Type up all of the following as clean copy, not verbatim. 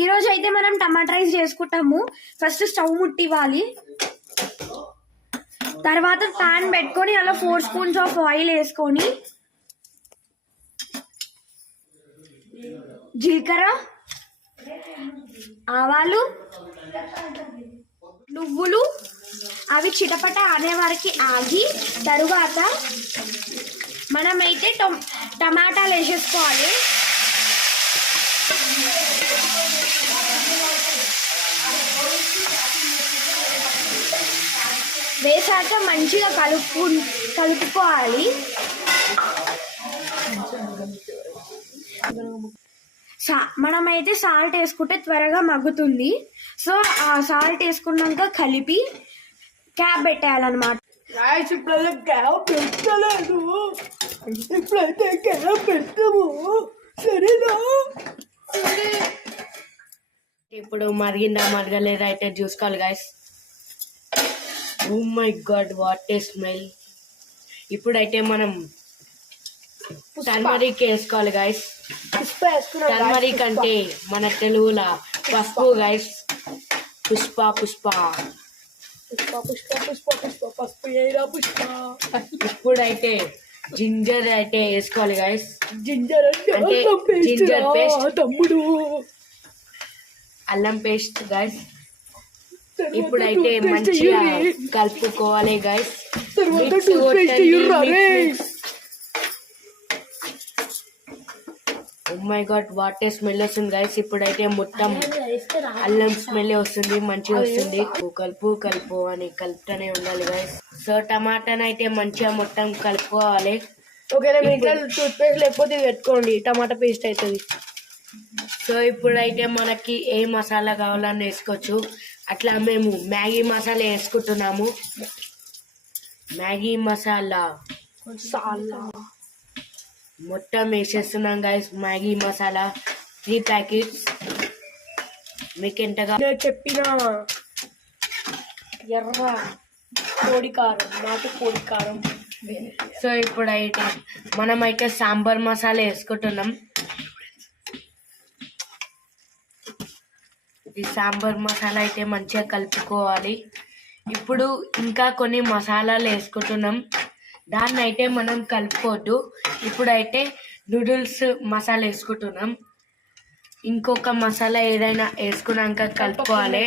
ఈ రోజు అయితే మనం టమాటా రైస్ చేసుకుంటాము. ఫస్ట్ స్టవ్ ముట్టివ్వాలి, తర్వాత ప్యాన్ పెట్టుకొని అలా 4 స్పూన్స్ ఆఫ్ ఆయిల్ వేసుకొని జీలకర్ర, ఆవాలు, నువ్వులు అవి చిటపట అనే వరకు ఆగి తరువాత మనమైతే టమాటాలు వేసేసుకోవాలి. వేసాక మంచిగా కలుపుకోవాలి. మనమైతే సాల్ట్ వేసుకుంటే త్వరగా మగ్గుతుంది. సో ఆ సాల్ట్ వేసుకున్నాక కలిపి క్యాప్ పెట్టేయాలన్నమాట. ఇప్పుడైతే క్యాప్ పెట్టలేదు, ఇప్పుడైతే క్యాప్ పెట్టము, సరేనా? ఇప్పుడు మరిగిందా మరగలేదా అయితే చూసుకోవాలి guys. Oh my god, what a smell. ఇప్పుడైతే మనం టర్మరిక్ వేసుకోవాలి గైస్. టర్మరిక్ అంటే మన తెలుగులో పసుపు గైస్. పుష్ప పుష్ప పుష్ప పుష్ప పుష్ప పుష్ప పసుపు ఏరా పుష్ప. ఇప్పుడైతే జింజర్ అయితే వేసుకోవాలి గైస్. జింజర్ అంటే జింజర్ పేస్ట్ తమ్ముడు, అల్లం పేస్ట్ గైస్. ఇప్పుడైతే మంచిగా కలుపుకోవాలి guys. Oh my god, what a smell వస్తుంది గైస్. ఇప్పుడైతే మొత్తం అల్లం స్మెల్ వస్తుంది, మంచిగా వస్తుంది. కలుపు అని కలుపుతూనే ఉండాలి గైస్. సో టమాటాని అయితే మంచిగా మొత్తం కలుపుకోవాలి. ఒకవేళ మీ ఇంట్లో టూత్ పేస్ట్ లేకపోతే పెట్టుకోండి, టమాటా పేస్ట్ అవుతుంది. సో ఇప్పుడైతే మనకి ఏ మసాలా కావాలని వేసుకోవచ్చు. అట్లా మేము మ్యాగీ మసాలా వేసుకుంటున్నాము. మ్యాగీ మసాలా మొత్తం వేసేస్తున్నాం గైస్. Maggi masala 3 packets. మీకు ఎంతగా చెప్పిన ఎర్ర పొడి కారం, నాటు పొడి కారం. సో ఇప్పుడైతే మనమైతే సాంబార్ మసాలా వేసుకుంటున్నాం. ఇది సాంబార్ మసాలా అయితే మంచిగా కలుపుకోవాలి. ఇప్పుడు ఇంకా కొన్ని మసాలాలు వేసుకుంటున్నాం, దాన్ని అయితే మనం కలుపుకోవద్దు. ఇప్పుడైతే నూడిల్స్ మసాలా వేసుకుంటున్నాం. ఇంకొక మసాలా ఏదైనా వేసుకున్నాక కలుపుకోవాలి.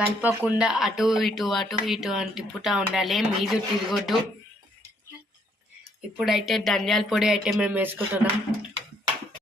కలపకుండా అటు ఇటు అని తిప్పుతూ ఉండాలి, మీరు తిరగొద్దు. ఇప్పుడైతే ధనియాల పొడి అయితే మేము వేసుకుంటున్నాం.